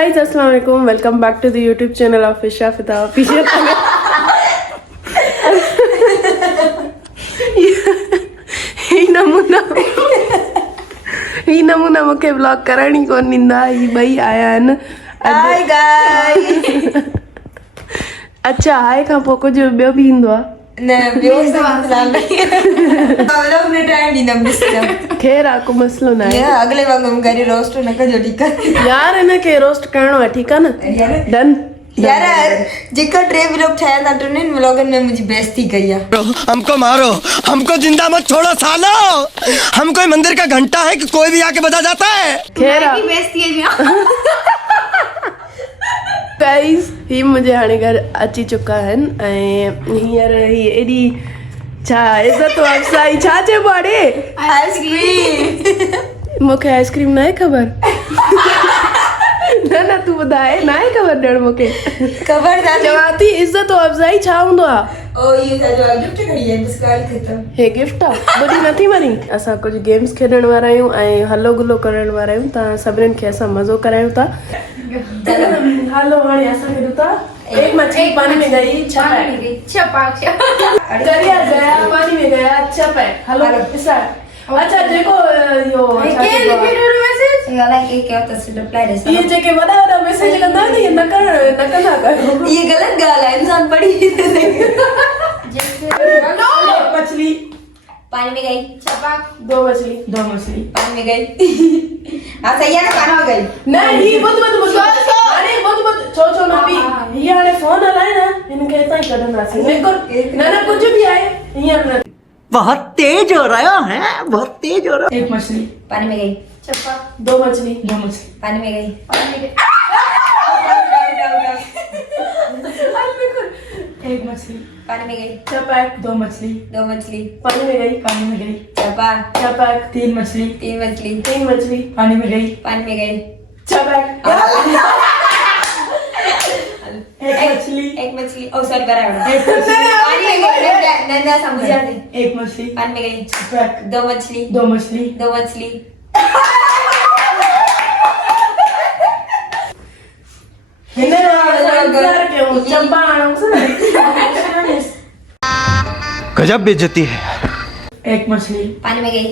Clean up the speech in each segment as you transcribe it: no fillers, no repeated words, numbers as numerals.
Guys अस्सलाम वालेकुम, welcome back to the YouTube channel of Isha Fida official. ही नमूना मूंखे ब्लॉग करण ई कोन ॾींदा। ही ॿई आया आहिनि। Hi guys. अच्छा, हाय खां पोइ कुझु ॿियो बि ईंदो आहे न ॿियो सवाल व्लॉग में टाइम ॾींदमि ॾिसजो। ख़ैर आहे, को मसलो न आहे। अगले वांगुरु करे रोस्ट न कजो, ठीकु आहे यार? हिनखे रोस्ट करणो आहे, ठीकु आहे न? डन यार। जेका टे व्लॉग ठाहिया था टिनि व्लॉगनि में मुंहिंजी बेइज्जती कई आहे। हमको मारो, हमको जिंदा मत छोड़ो सालो। हम कोई मंदिर का घंटा है कि कोई भी आके बजा जाता है। ख़ैर गाइस, ही मुंहिंजे हाणे घर अची चुका आहिनि ऐं हींअर ही एॾी छा इज़त अफ़ज़ाई छा चइबो आहे? आइसक्रीम। मूंखे आइसक्रीम न आहे ख़बर। न तूं ॿुधाए, न आहे ख़बर ॼण मूंखे। ख़बर था चवां थी इज़त अफ़ज़ाई छा हूंदो आहे? ओ ये जो गिफ्ट खड़ी है बस ॻाल्हि ख़तम। हे गिफ्ट आहे? ॿुधी नथी मरी। असां कुझु गेम्स खेॾण वारा आहियूं ऐं हलो गुलो करण वारा आहियूं। तव्हां सभिनीनि खे असां मज़ो करायूं था। हलो हाणे असां खेॾूं था। एक मछली पानी में गई, छपा दरिया गया, पानी में गया, छपा। Hello decide. अच्छा जेको यो ये जेके वॾा मैसेज कंदा आहिनि, ये न कंदा कयो। ये गलत ॻाल्हि आहे, इंसान पढ़ी मछली पानी में गई, छपाक। दो मछली पानी में गई। हाँ सही है ना, पानी में गई। नहीं बुध अरे बुध छो ना भी ये हाणे फोन हलाए ना, इनके इतना ही कढंदासीं। न कुछ भी आए हींअर न। बहुत तेज हो रहा है, बहुत तेज हो रहा है। एक मछली पानी में गई, छप्पा। दो मछली पानी में गई। एक मछली पानी में गई, छपाक। दो मछली पानी में गई, छपाक। तीन मछली पानी में गई, छपाक। एक मछली ओ सॉरी बराबर। एक मछली पानी में गई, ना समझ जाते। एक मछली पानी में गई, छपाक। दो मछली दो मछली गजब बेइज्जती है। एक मछली पानी में गई,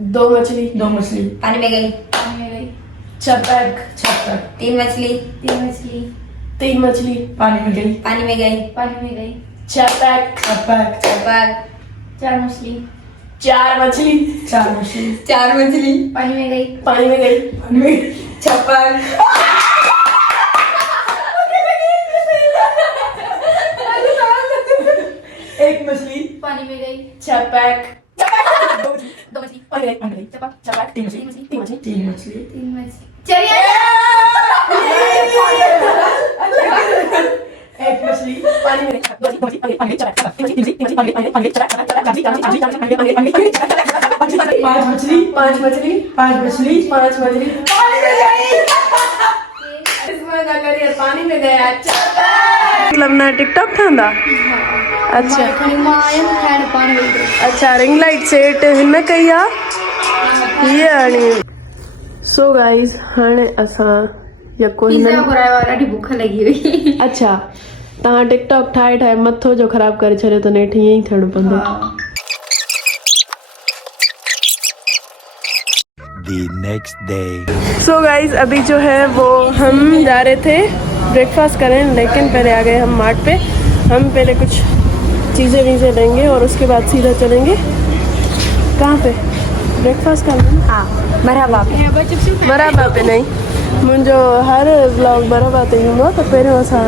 दो मछली पानी में गई, छपाक। तीन मछली तीन मछली पानी में गई, छपाक। छपाक। चार मछली चार मछली पानी में गई, छपाक। एक मछली पानी में गई, छपाक। दो मछली पानी में गई, छपाक। तीन मछली तीन मछली। चलिए एक मछली पानी में गई, पांच मछली इसमें ना करिए, पानी में गया। मतलब ना टिकटॉक ठंडा। अच्छा अच्छा, रिंग लाइट सेट हिन कई आहे ये हाणे। सो गाइस, हाणे असां यको ॾाढी बुख लगी हुई। अच्छा, तव्हां टिकटॉक ठाहे मथो जो ख़राब करे छॾियो त नेठि ईअं ई थियणो पवंदो। The next day. So guys, अभी जो है वो हम जा रहे थे ब्रेकफास्ट करें, लेकिन पहले आ गए हम मार्ट पे। हम पहले कुछ चीज़ें लेंगे और उसके बाद सीधा चलेंगे कहाँ पे ब्रेकफास्ट करना। हाँ बराबा पे नहीं, मुंहिंजो हर व्लॉग बराबा ते हूंदो आहे, त पहिरियों असां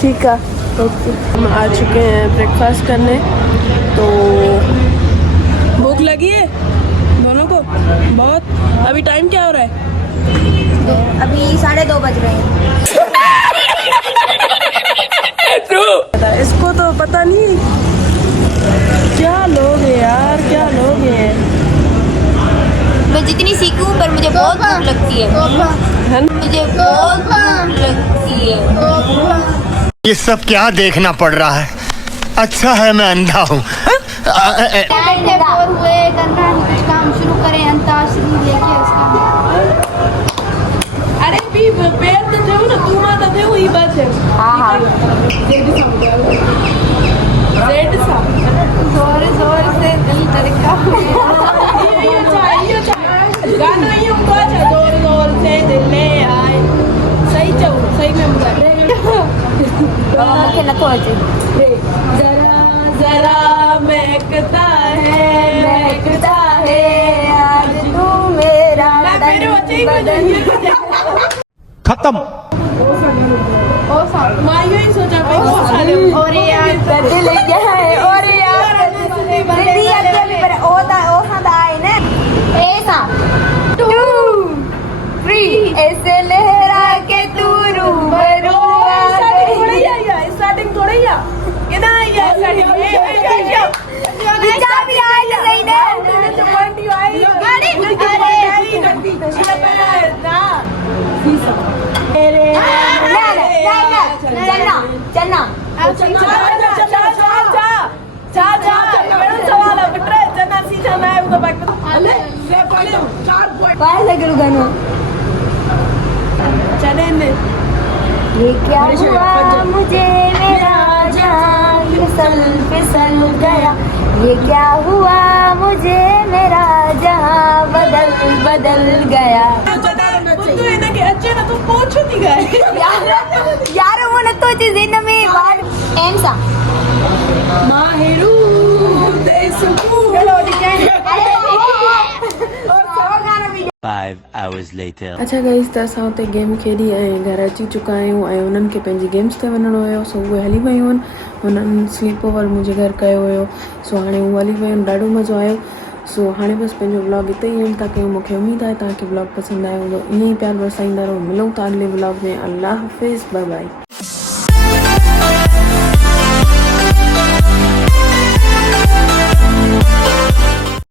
ठीकु आहे। ओके, हम आ चुके हैं ब्रेकफास्ट करने। तो भूख लगी है दोनों को बहुत। अभी टाइम क्या हो रहा है? अभी 2:30 बज रहे हैं। इसको तो पता नहीं क्या लोग हैं यार, क्या लोग हैं। मैं जितनी सीखूं पर मुझे बहुत भूख लगती है, मुझे बहुत भूख लगती है। ये सब क्या देखना पड़ रहा है? अच्छा है मैं अंधा हूँ। बोर हुए करना कुछ काम शुरू करें, अंताक्षरी लेके उसका। अरे पी ज़ेड सा जोर जोर से दिल धड़का गाना ही हूंदो आहे छा ज़ोर ज़ोर से दिल में आए सही चओ सही में ॿुधाए मूंखे नथो अचे जरा जरा महकता है आज तू मेरा मेरे बच्चे ही खत्म। मां इहो ई सोचा पई और यार दिल क्या है और यार दिल्ली अगे भी पर ओ सा दा है ने ऐसा 2 3 ऐसे लहरा के तू रूबरू आ गई स्टार्टिंग थोड़ा ही आ ये ना ये स्टार्टिंग विचार भी आए तो सही ने चन्ना गाना ये क्या हुआ मुझे मेरा जान फिसल फिसल गया ये क्या हुआ मुझे मेरा जहां बदल बदल गया यार वो न तो चीज इन में बार एम सा अच्छा गाइस त असां हुते गेम खेॾी ऐं घर अची चुका आहियूं ऐं उन्हनि खे पंहिंजी गेम्स ते वञिणो हुयो सो उहे हली वियूं आहिनि हुननि स्लीप ओवर मुंहिंजे घर कयो हुयो सो हाणे उहे हली वियूं आहिनि ॾाढो मज़ो आयो सो हाणे बसि पंहिंजो व्लॉग हिते ई एंड था कयूं मूंखे उमेदु आहे तव्हांखे व्लॉग पसंदि आयो हूंदो ईअं ई प्यार वरसाईंदा रहो मिलूं था अॻिले व्लॉग में अल्लाह हाफ़िज़ बाय बाय।